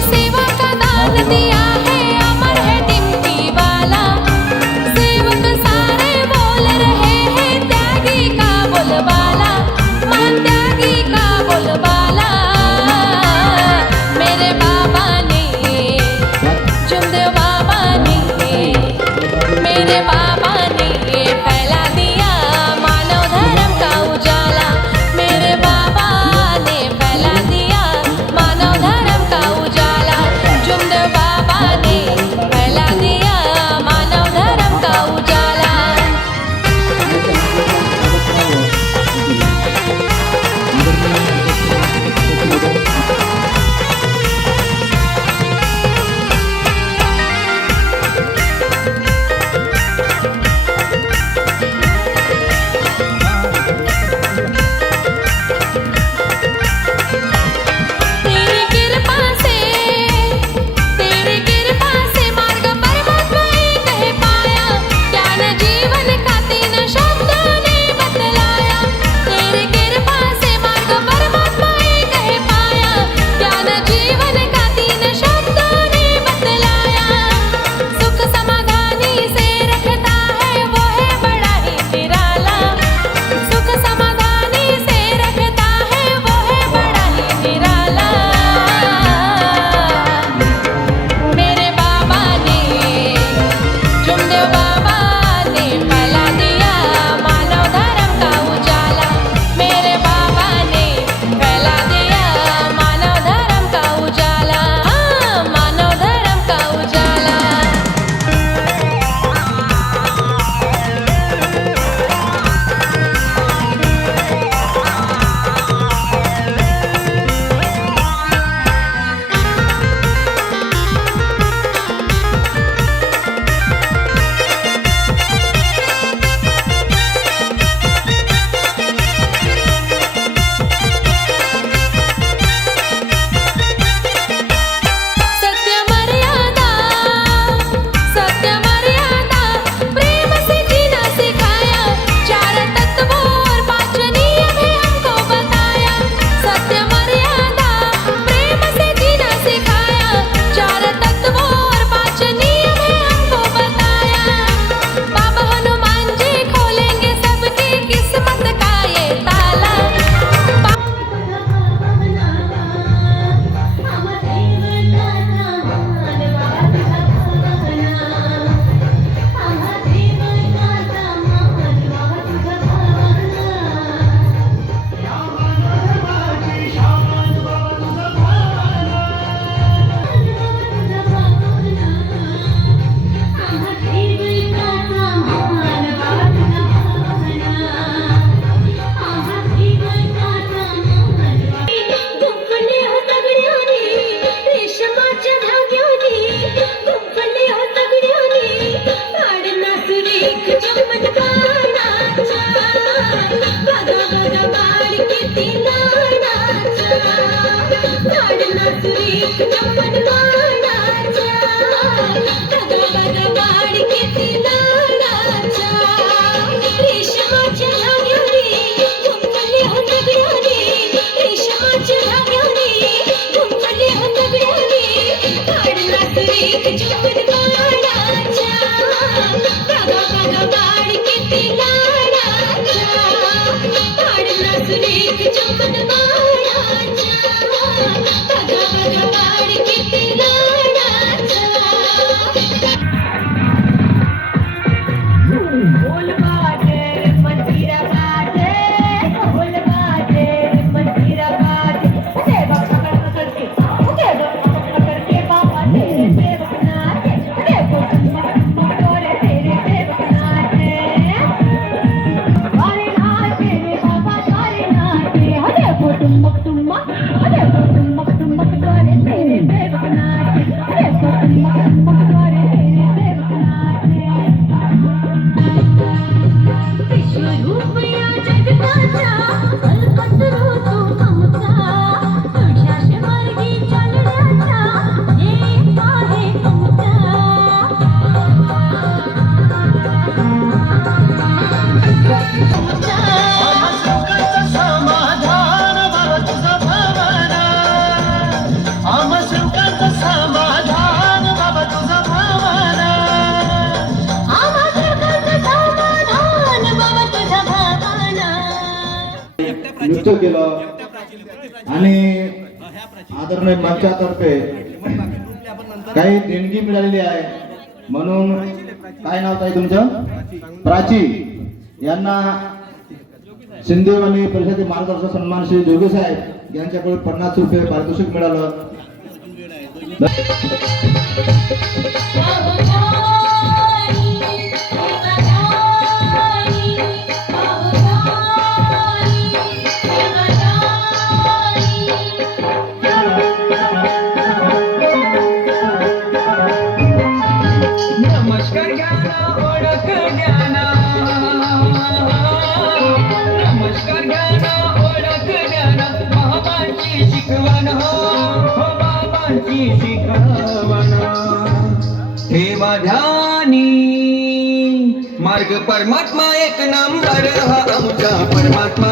see नृत्य केलं. आणि आदरणीय मंचातर्फे काही देणगी मिळालेली आहे. म्हणून काय नाव आहे तुमचं? प्राची. यांना सिंधेवाली परिषदेचे मार्गदर्शक सन्मान श्री जोगे साहेब यांच्याकडून पन्नास रुपये पारितोषिक मिळालं. मार्ग परमात्मा एक नंबर हा आमचा परमात्मा.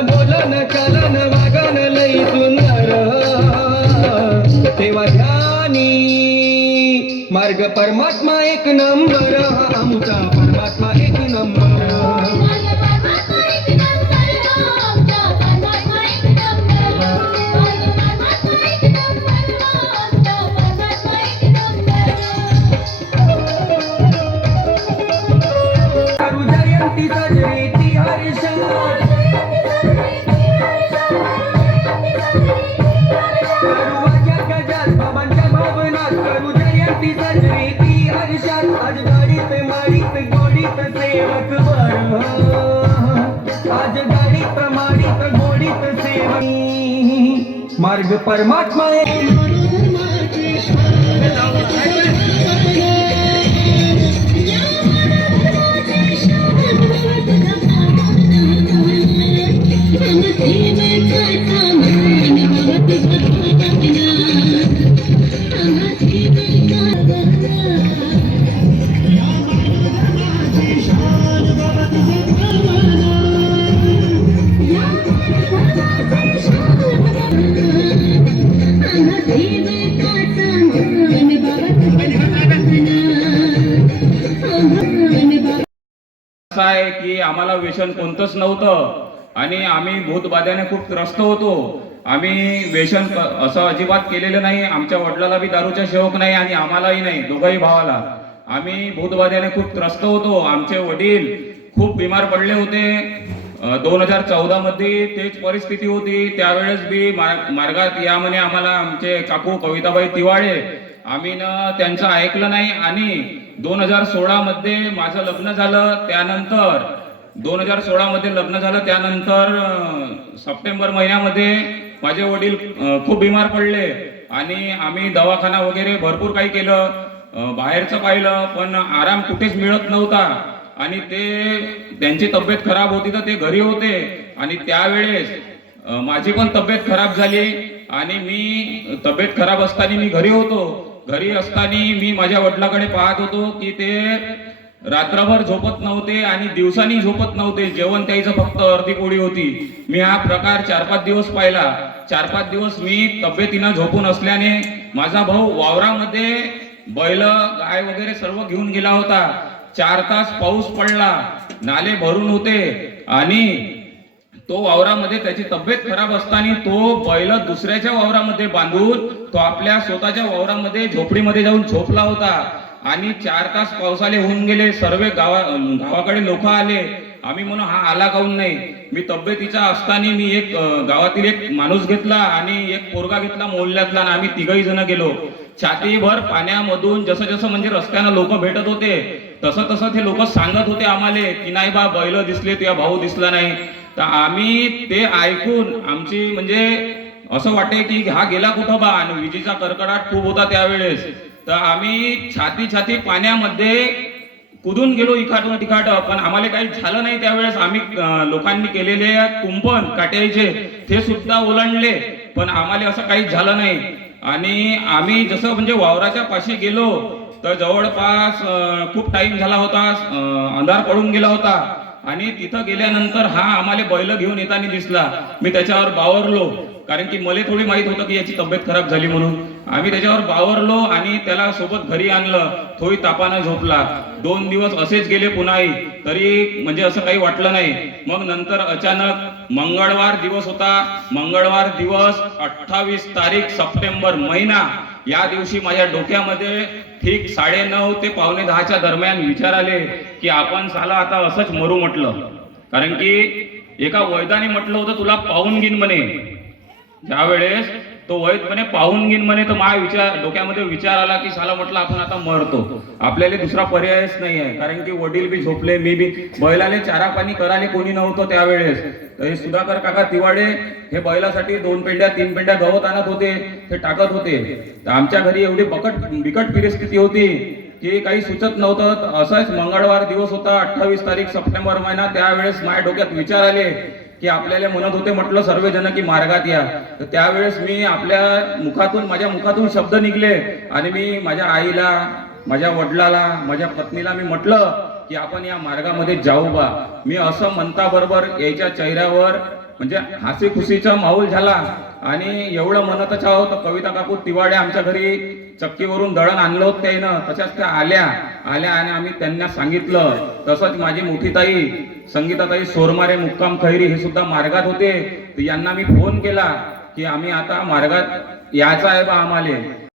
बोलन चलन वागन लई सुंदर. तेव्हा ध्यानी मार्ग परमात्मा एक नंबर. परमात्मा आम्हाला व्यसन कोणतंच नव्हतं. आणि आम्ही भूतबाध्याने खूप त्रस्त होतो. आम्ही व्यसन असं अजिबात केलेलं नाही. आमच्या वडिलाला बी दारूचा शौक नाही आणि आम्हालाही नाही दोघंही भावाला. आम्ही भूतबाध्याने खूप त्रस्त होतो. आमचे वडील खूप बिमार पडले होते. दोन हजार चौदा मध्ये तेच परिस्थिती होती. त्यावेळेस बी मार्गात या म्हणे आम्हाला आमचे काकू कविताबाई तिवाळे आम्ही ना त्यांचं ऐकलं नाही आणि दोन हजार सोळा मध्ये माझं लग्न झालं. त्यानंतर दोन हजार सोळामध्ये लग्न झालं. त्यानंतर सप्टेंबर महिन्यामध्ये माझे वडील खूप बिमार पडले आणि आम्ही दवाखाना वगैरे भरपूर काही केलं. बाहेरचं पाहिलं पण आराम कुठेच मिळत नव्हता. आणि ते त्यांची तब्येत खराब होती तर ते घरी होते. आणि त्यावेळेस माझी पण तब्येत खराब झाली आणि मी तब्येत खराब असताना मी घरी होतो. घरी असताना मी माझ्या वडिलाकडे पाहत होतो की ते रात्रभर झोपत नव्हते आणि दिवसानी झोपत नव्हते. जेवण त्याचं फक्त अर्धी पोळी होती. मी हा प्रकार चार पाच दिवस पाहिला. चार पाच दिवस मी तब्येतीनं झोपून असल्याने माझा भाऊ वावरामध्ये बैल गाय वगैरे सर्व घेऊन गेला होता. चार तास पाऊस पडला. नाले भरून होते आणि तो वावरामध्ये त्याची तब्येत खराब असताना तो बैल दुसऱ्याच्या वावरामध्ये बांधून तो आपल्या स्वतःच्या वावरामध्ये झोपडीमध्ये जाऊन झोपला होता. आणि चार तास पावसाले होऊन गेले सर्व गावा गावाकडे लोक आले. आम्ही म्हणून हा आला काऊन नाही? मी तब्येतीचा असताना मी एक गावातील एक माणूस घेतला आणि एक पोरगा घेतला मोहल्ल्यातला आणि आम्ही तिघही जण गेलो. छातीभर पाण्यामधून जसं जसं म्हणजे रस्त्यानं लोक भेटत होते तसं तसं ते लोक सांगत होते आम्हाला की नाही बा बैल दिसले तुझ्या भाऊ दिसला नाही. तर आम्ही ते ऐकून आमची म्हणजे असं वाटे की हा गेला कुठं बा? आणि विजेचा कडकडाट खूप होता त्यावेळेस. तर आम्ही छाती छाती पाण्यामध्ये कुदून गेलो इखाटून तिखाट पण आम्हाला काही झालं नाही त्यावेळेस. आम्ही लोकांनी केलेले कुंपण काट्याचे ते सुद्धा ओलांडले पण आम्हाला असं काही झालं नाही. आणि आम्ही जसं म्हणजे वावराच्या पाशी गेलो तर जवळपास खूप टाइम झाला होता अंधार पडून गेला होता. आणि तिथं गेल्यानंतर हा आम्हाला बैल घेऊन येताना दिसला. मी त्याच्यावर बावरलो कारण की मला थोडी माहीत होतं की याची तब्येत खराब झाली म्हणून. आम्ही त्याच्यावर बावरलो आणि त्याला सोबत घरी आणलं. थोडी तापानं झोपला. दोन दिवस असेच गेले पुन्हाही. तरी म्हणजे असं काही वाटलं नाही. मग नंतर अचानक मंगळवार दिवस होता. मंगळवार दिवस अठ्ठावीस तारीख सप्टेंबर महिना. या दिवशी माझ्या डोक्यामध्ये ठीक साडे नऊ ते पावणे दहाच्या दरम्यान विचार आले की आपण साला आता असंच मरू म्हटलं. कारण की एका वैदाने म्हटलं होतं तुला पाहून घेईन म्हणे. ज्यावेळेस तो वैदपणे पाहून घेईन म्हणे तर माझ्या विचार डोक्यामध्ये विचार आला की साला म्हटलं आपण आता मरतो. आपल्याला दुसरा पर्यायच नाही आहे कारण की वडील बी झोपले मी बी. बैलाले चारा पाणी करायला कोणी नव्हतं त्यावेळेस. तर हे सुधाकर काका तिवाडे हे बैलासाठी दोन पेंड्या तीन पेंड्या गवत आणत होते ते टाकत होते. तर आमच्या घरी एवढी बकट बिकट परिस्थिती होती की काही सुचत नव्हतं. असाच मंगळवार दिवस होता अठ्ठावीस तारीख सप्टेंबर महिना. त्यावेळेस माझ्या डोक्यात विचार आले की आपल्याला म्हणत होते म्हटलं सर्वजण की मार्गात या. तर त्यावेळेस मी आपल्या मुखातून माझ्या मुखातून शब्द निघले आणि मी माझ्या आईला माझ्या वडिलाला माझ्या पत्नीला मी म्हटलं की आपण या मार्गामध्ये जाऊ बा. मी असं म्हणता बरोबर याच्या चेहऱ्यावर म्हणजे हसी खुशीचा माहोल झाला आणि एवढं म्हणतच आहोत तर कविता काकू तिवाडे आमच्या घरी चक्कीवरून दळण आणलं होतं त्यानं. तशाच त्या आल्या. आल्या आणि आम्ही त्यांना सांगितलं तसंच माझी मोठी ताई संगीताताई सोरमारे मुक्काम खैरी हे सुद्धा मार्गात होते. यांना मी फोन केला की आम्ही आता मार्गात यायचा आहे बा आम्हाला.